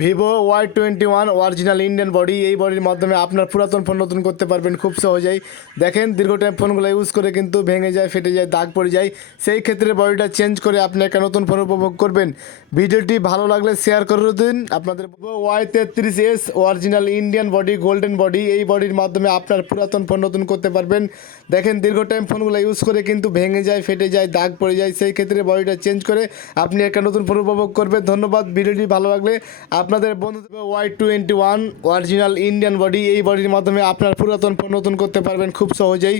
Vivo Y twenty one original Indian body এই বডির মাধ্যমে আপনার পুরাতন ফোন নতুন করতে পারবেন খুব সহজেই। দেখেন দীর্ঘ টাইম ফোনগুলো ইউজ করে কিন্তু ভেঙে যায়, ফেটে যায়, দাগ পড়ে যায়। সেই ক্ষেত্রে বডিটা চেঞ্জ করে আপনি একটা নতুন ফোন উপভোগ করবেন। ভিডিওটি ভালো লাগলে শেয়ার করে দিন। আপনাদের ভিভো ওয়াই তেত্রিশ S original Indian body golden body এই বডির মাধ্যমে আপনার পুরাতন ফোন নতুন করতে পারবেন। দেখেন দীর্ঘ টাইম ফোনগুলো ইউজ করে কিন্তু ভেঙে যায়, ফেটে যায়, দাগ পড়ে যায়। সেই ক্ষেত্রে বডিটা চেঞ্জ করে আপনি একটা নতুন ফোন উপভোগ করবেন। ধন্যবাদ, ভিডিওটি ভালো লাগলে। আপনাদের বন্ধু Y twenty one original Indian body এই বডির মাধ্যমে আপনার পুরাতন ফোন নতুন করতে পারবেন খুব সহজেই।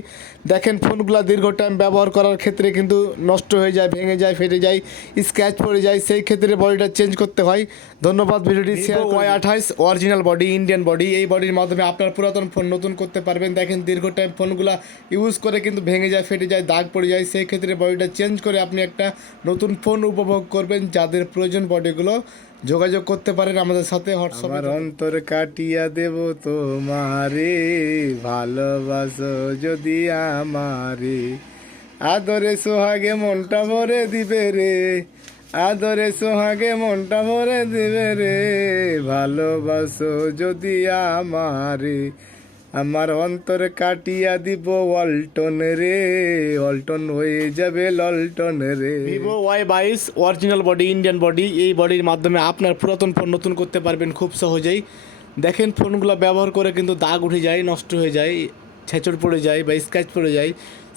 দেখেন ফোনগুলো দীর্ঘ টাইম ব্যবহার করার ক্ষেত্রে কিন্তু নষ্ট হয়ে যায় ভেঙে যায় ফেটে যায় স্ক্র্যাচ পড়ে যায়। সেই ক্ষেত্রে বডিটা চেঞ্জ করতে হয়। ধন্যবাদ ভিডিওটি শেয়ার ওয়াই আঠাইশ অরিজিনাল বডি ইন্ডিয়ান বডি এই বডির মাধ্যমে আপনার পুরাতন ফোন নতুন করতে পারবেন। দেখেন দীর্ঘ টাইম ফোনগুলো ইউজ করে কিন্তু ভেঙে যায় ফেটে যায় দাগ পড়ে যায়। সেই ক্ষেত্রে বডিটা চেঞ্জ করে আপনি একটা নতুন ফোন উপভোগ করবেন। যাদের প্রয়োজন বডিগুলো যোগাযোগ করতে পারেন আমাদের সাথে হোয়াটসঅ্যাপ আমার অন্তর কাটিয়া দেব তোমারে, ভালোবাসো যদি আমারে। আদরে সোহাগে মনটা ভরে দিবে রে, আদরে সোহাগে মনটা ভরে দিবে রে। ভালোবাসো যদি আমারে আমার অন্তর কাটিয়া দিব ওয়ালটন রে ওয়ালটন হয়ে যাবে ললটন রে। ভিভো ওয়াই বাইশ অরিজিনাল বডি ইন্ডিয়ান বডি এই বডির মাধ্যমে আপনার পুরাতন ফোন নতুন করতে পারবেন খুব সহজেই। দেখেন ফোনগুলো ব্যবহার করে কিন্তু দাগ উঠে যায় নষ্ট হয়ে যায় ছেঁচড় পড়ে যায় বা স্ক্র্যাচ পড়ে যায়।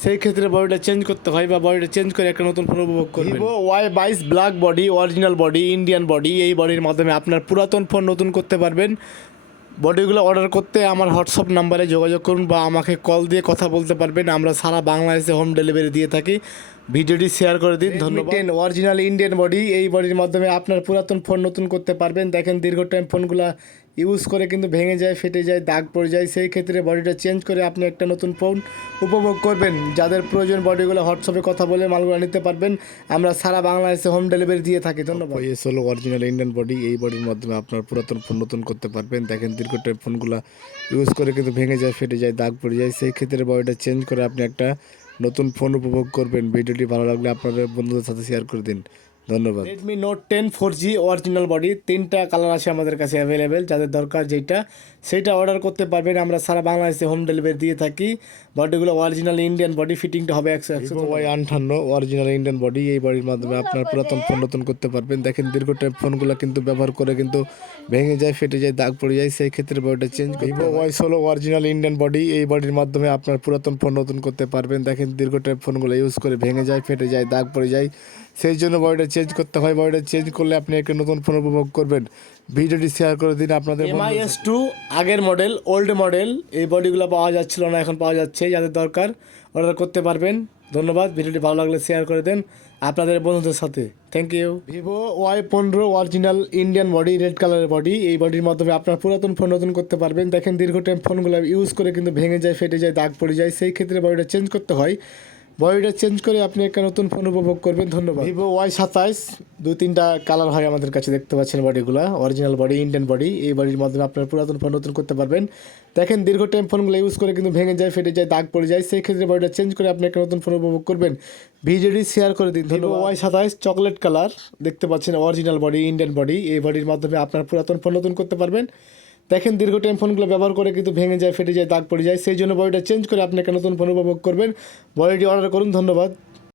সেই ক্ষেত্রে বডিটা চেঞ্জ করতে হয় বা বডিটা চেঞ্জ করে একটা নতুন ফোন উপভোগ করবেন। ভিভো ওয়াই বাইশ black body original body Indian body এই বডির মাধ্যমে আপনার পুরাতন ফোন নতুন করতে পারবেন। বডিগুলো অর্ডার করতে আমার হোয়াটসঅ্যাপ নাম্বারে যোগাযোগ করুন বা আমাকে কল দিয়ে কথা বলতে পারবেন। আমরা সারা বাংলাদেশে হোম ডেলিভারি দিয়ে থাকি। ভিডিওটি শেয়ার করে দিন, ধন্যবাদ। অরিজিনাল ইন্ডিয়ান বডি এই বডির মাধ্যমে আপনার পুরাতন ফোন নতুন করতে পারবেন। দেখেন দীর্ঘ টাইম ফোনগুলো ইউজ করে কিন্তু ভেঙে যায়, ফেটে যায়, দাগ পড়ে যায়। সেই ক্ষেত্রে বডিটা চেঞ্জ করে আপনি একটা নতুন ফোন উপভোগ করবেন। যাদের প্রয়োজন বডিগুলো হোয়াটসঅ্যাপে কথা বলে মালগুলো নিতে পারবেন। আমরা সারা বাংলাদেশে হোম ডেলিভারি দিয়ে থাকি। ধন্যবাদ। এস হলো অরিজিনাল ইন্ডিয়ান বডি এই বডির মাধ্যমে আপনার পুরাতন ফোন নতুন করতে পারবেন। দেখেন দীর্ঘ টাইম ফোনগুলো ইউজ করে কিন্তু ভেঙে যায়, ফেটে যায়, দাগ পড়ে যায়। সেই ক্ষেত্রে বডিটা চেঞ্জ করে আপনি একটা নতুন ফোন উপভোগ করবেন। ভিডিওটি ভালো লাগলে আপনাদের বন্ধুদের সাথে শেয়ার করে দিন। ধন্যবাদ। Redmi Note ten four G original body তিনটা কালার আছে আমাদের কাছে অ্যাভেলেবেল যাদের দরকার যেটা সেটা অর্ডার করতে পারবেন আমরা সারা বাংলাদেশে হোম ডেলিভারি দিয়ে থাকি। বডিগুলো অরিজিনাল ইন্ডিয়ান বডি ফিটিংটা হবে একশো একশো ওয়াই আঠান্ন অরিজিনাল ইন্ডিয়ান বডি এই বডির মাধ্যমে আপনার পুরাতন ফোন নতুন করতে পারবেন। দেখেন দীর্ঘ টাইম ফোনগুলো কিন্তু ব্যবহার করে কিন্তু ভেঙে যায় ফেটে যায় দাগ পড়ে যায় সেই ক্ষেত্রে বডিটা চেঞ্জ ভিভো ওয়াই ষোলো অরিজিনাল ইন্ডিয়ান বডি এই বডির মাধ্যমে আপনার পুরাতন ফোন নতুন করতে পারবেন। দেখেন দীর্ঘ টাইম ফোনগুলো ইউজ করে ভেঙে যায় ফেটে যায় দাগ পড়ে যায়। সেই জন্য বডিটা চেঞ্জ করতে হয়। বডিটা চেঞ্জ করলে আপনি একটা নতুন ফোন উপভোগ করবেন। ভিডিওটি শেয়ার করে দিন আপনাদের এমআইএস টু আগের মডেল ওল্ড মডেল এই বডিগুলো পাওয়া যাচ্ছিল না এখন পাওয়া যাচ্ছে যাদের দরকার অর্ডার করতে পারবেন। ধন্যবাদ ভিডিওটি ভালো লাগলে শেয়ার করে দেন আপনাদের বন্ধুদের সাথে। থ্যাংক ইউ ভিভো ওয়াই পনেরো অরিজিনাল ইন্ডিয়ান বডি রেড কালারের বডি এই বডির মাধ্যমে আপনার পুরাতন ফোন নতুন করতে পারবেন। দেখেন দীর্ঘ টাইম ফোনগুলো ইউজ করে কিন্তু ভেঙে যায় ফেটে যায় দাগ পড়ে যায় সেই ক্ষেত্রে বডিটা চেঞ্জ করতে হয়। বডিটা চেঞ্জ করে আপনি একটা নতুন ফোন উপভোগ করবেন ধন্যবাদ। ভিভো ওয়াই সাতাইশ দু তিনটা কালার হয় আমাদের কাছে দেখতে পাচ্ছেন বডিগুলো অরিজিনাল বডি ইন্ডিয়ান বডি এই বডির মাধ্যমে আপনার পুরাতন ফোন নতুন করতে পারবেন। দেখেন দীর্ঘ টাইম ফোনগুলো ইউজ করে কিন্তু ভেঙে যায় ফেটে যায় দাগ পড়ে যায় সেই ক্ষেত্রে বডিটা চেঞ্জ করে আপনি একটা নতুন ফোন উপভোগ করবেন। ভিডিওটি শেয়ার করে দিন ধন্যবাদ। ওয়াই সাতাইশ চকলেট কালার দেখতে পাচ্ছেন অরিজিনাল বডি ইন্ডিয়ান বডি এই বডির মাধ্যমে আপনার পুরাতন ফোন নতুন করতে পারবেন। দেখেন দীর্ঘ টাইম ফোনগুলো ব্যবহার করে কিন্তু ভেঙে যায়, ফেটে যায়, দাগ পড়ে যায়। সেই জন্য বডিটা চেঞ্জ করে আপনি একটা নতুন ফোন উপভোগ করবেন। বডিটি অর্ডার করুন, ধন্যবাদ।